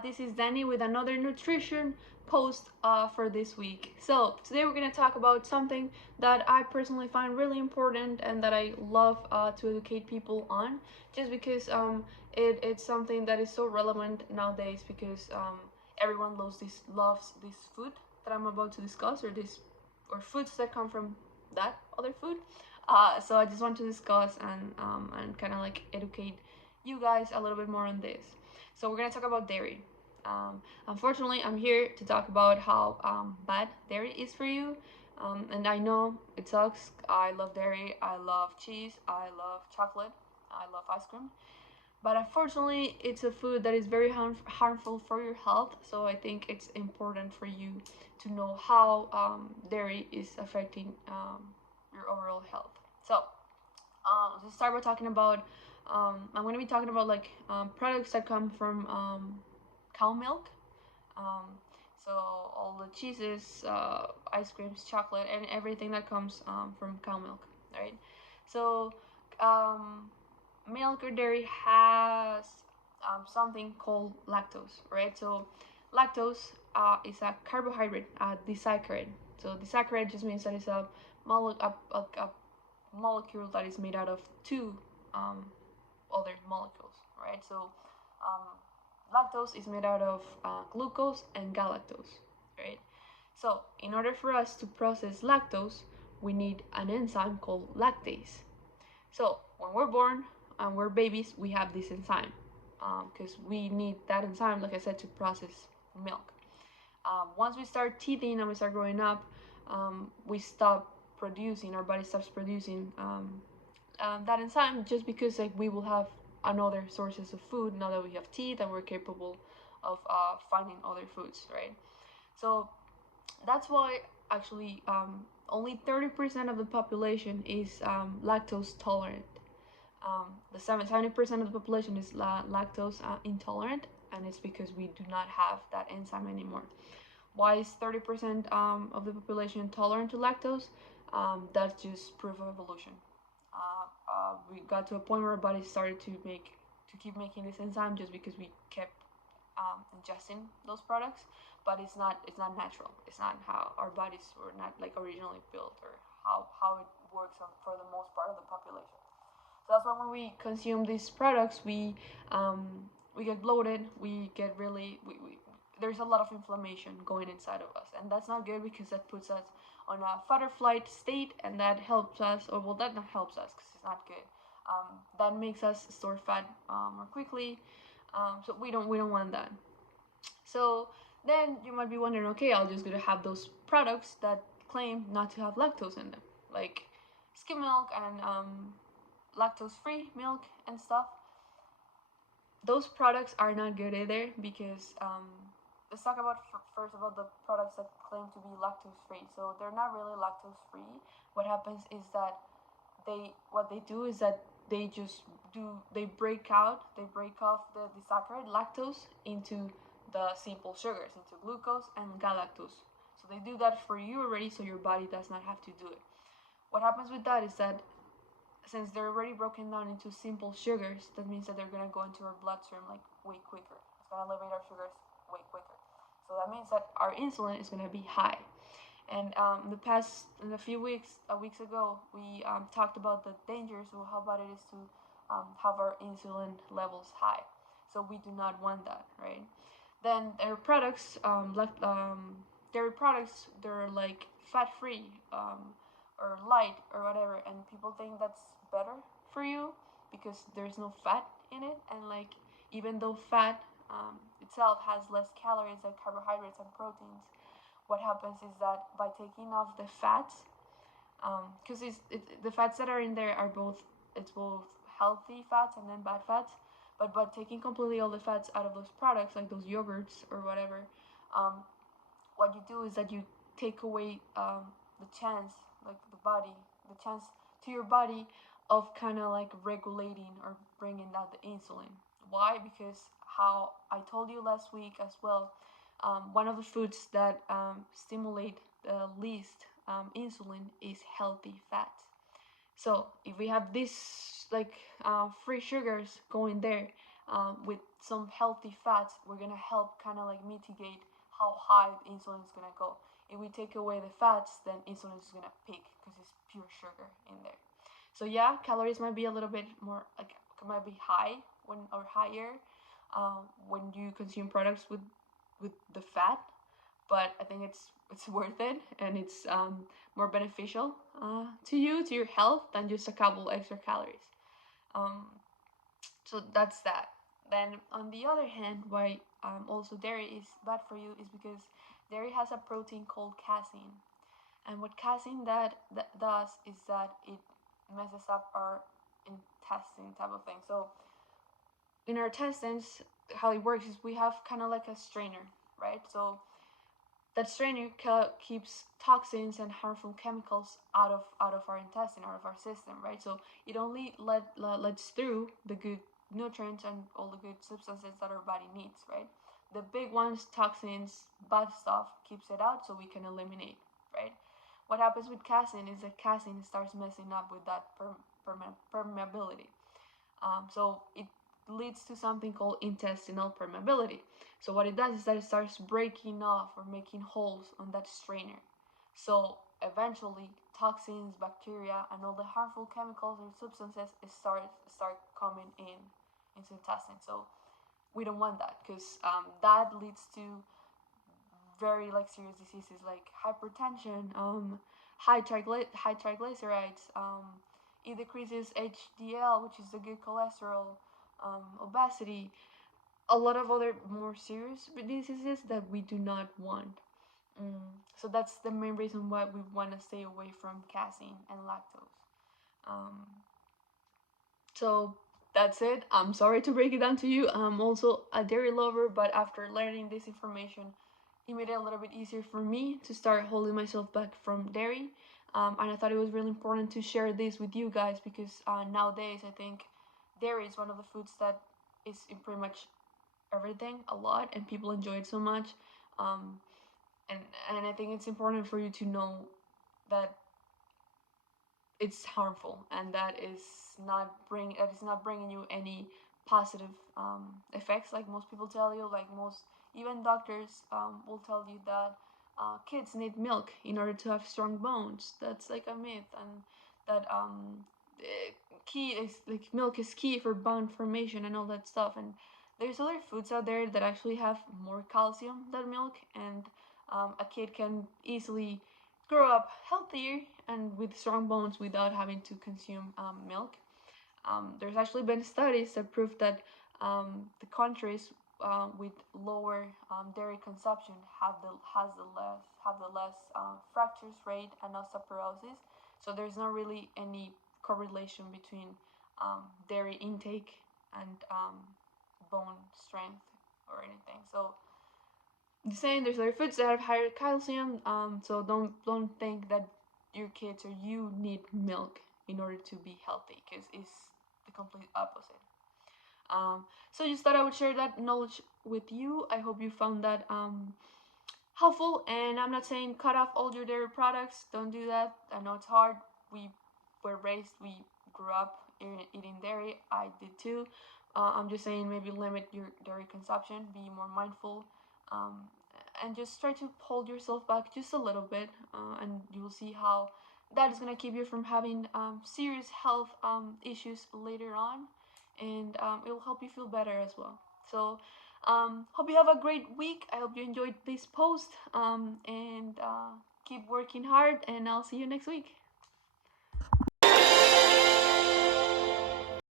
This is Danny with another nutrition post for this week. So, today we're going to talk about something that I personally find really important and that I love to educate people on, just because it's something that is so relevant nowadays because everyone loves this food that I'm about to discuss, or foods that come from that other food. So I just want to discuss and kind of like educate you guys a little bit more on this. So we're gonna talk about dairy. Unfortunately, I'm here to talk about how bad dairy is for you. And I know it sucks. I love dairy. I love cheese. I love chocolate. I love ice cream. But unfortunately, it's a food that is very harmful for your health. So I think it's important for you to know how dairy is affecting your overall health. So let's start by talking about. I'm going to be talking about like products that come from cow milk. Um, so all the cheeses, ice creams, chocolate, and everything that comes from cow milk, right? So um, milk or dairy has something called lactose, right? So lactose is a carbohydrate, a disaccharide. So disaccharide just means that it's a molecule that is made out of two um, other molecules, right? So um, lactose is made out of glucose and galactose, right? So in order for us to process lactose, we need an enzyme called lactase. So when we're born and we're babies, we have this enzyme because we need that enzyme, like I said, to process milk. Once we start teething and we start growing up, we stop producing, our body stops producing that enzyme, just because like we will have another sources of food now that we have teeth and we're capable of finding other foods, right? So that's why actually only 30% of the population is lactose tolerant. The 70% of the population is lactose intolerant, and it's because we do not have that enzyme anymore. Why is 30% of the population tolerant to lactose? That's just proof of evolution. We got to a point where our body started to keep making this enzyme just because we kept ingesting those products, but it's not natural. It's not how our bodies were not like originally built, or how it works for the most part of the population. So that's why when we consume these products, we get bloated. We get really there's a lot of inflammation going inside of us, and that's not good because that puts us on a fight or flight state, and that helps us, or well, that not helps us because it's not good. That makes us store fat more quickly. So we don't want that. So then you might be wondering, okay, I'll just gonna have those products that claim not to have lactose in them, like skim milk and lactose-free milk and stuff. Those products are not good either because let's talk about first about the products that claim to be lactose-free. So they're not really lactose-free. What happens is that what they do is that they break off the disaccharide lactose into the simple sugars, into glucose and galactose. So they do that for you already, so your body does not have to do it. What happens with that is that since they're already broken down into simple sugars, that means that they're gonna go into our bloodstream like way quicker. It's gonna elevate our sugars way quicker. So that means that our insulin is gonna be high. And in a few weeks ago, we talked about the dangers of how bad it is to have our insulin levels high. So we do not want that, right? Then dairy products, they're like fat-free or light or whatever, and people think that's better for you because there's no fat in it, and like even though fat itself has less calories than carbohydrates and proteins, what happens is that by taking off the fats, because the fats that are in there are both healthy fats and then bad fats, but by taking completely all the fats out of those products, like those yogurts or whatever, um, what you do is that you take away the chance, like the chance to your body of kind of like regulating or bringing down the insulin. Why? Because how I told you last week as well, one of the foods that stimulate the least insulin is healthy fats. So if we have this like free sugars going there, with some healthy fats, we're gonna help kind of like mitigate how high insulin is gonna go. If we take away the fats, then insulin is gonna peak because it's pure sugar in there. So yeah, calories might be a little bit more like might be high when or higher when you consume products with the fat, but I think it's worth it, and it's more beneficial to you, to your health, than just a couple extra calories. Um, so that's that. Then on the other hand, why also dairy is bad for you is because dairy has a protein called casein, and what casein that does is that it messes up our intestine type of thing. So in our intestines, how it works is we have kind of like a strainer, right? So that strainer keeps toxins and harmful chemicals out of our intestine, out of our system, right? So it only lets through the good nutrients and all the good substances that our body needs, right? The big ones, toxins, bad stuff, keeps it out so we can eliminate, right? What happens with casein is that casein starts messing up with that permeability. So it leads to something called intestinal permeability. So what it does is that it starts breaking off or making holes on that strainer. So eventually, toxins, bacteria, and all the harmful chemicals or substances start coming into the intestine. So we don't want that because that leads to very like serious diseases like hypertension, high triglycerides. It decreases HDL, which is the good cholesterol, obesity, a lot of other more serious diseases that we do not want. So that's the main reason why we want to stay away from casein and lactose. Um, so that's it. I'm sorry to break it down to you. I'm also a dairy lover, but after learning this information, it made it a little bit easier for me to start holding myself back from dairy. And I thought it was really important to share this with you guys because nowadays I think dairy is one of the foods that is in pretty much everything a lot, and people enjoy it so much. Um, and and I think it's important for you to know that it's harmful and that is not bringing you any positive effects like most people tell you, like most even doctors will tell you that kids need milk in order to have strong bones. That's like a myth, and that key is like milk is key for bone formation and all that stuff. And there's other foods out there that actually have more calcium than milk, and a kid can easily grow up healthier and with strong bones without having to consume milk. There's actually been studies that prove that the countries with lower dairy consumption have the less fractures rate and osteoporosis. So there's not really any correlation between dairy intake and bone strength or anything. So the same, there's other foods that have higher calcium. So don't think that your kids or you need milk in order to be healthy, because it's the complete opposite. So just thought I would share that knowledge with you. I hope you found that helpful. And I'm not saying cut off all your dairy products. Don't do that. I know it's hard. We grew up eating dairy. I did too. I'm just saying maybe limit your dairy consumption. Be more mindful. Um, and just try to hold yourself back just a little bit, and you will see how that is going to keep you from having serious health issues later on, and it will help you feel better as well. So hope you have a great week. I hope you enjoyed this post, and keep working hard, and I'll see you next week.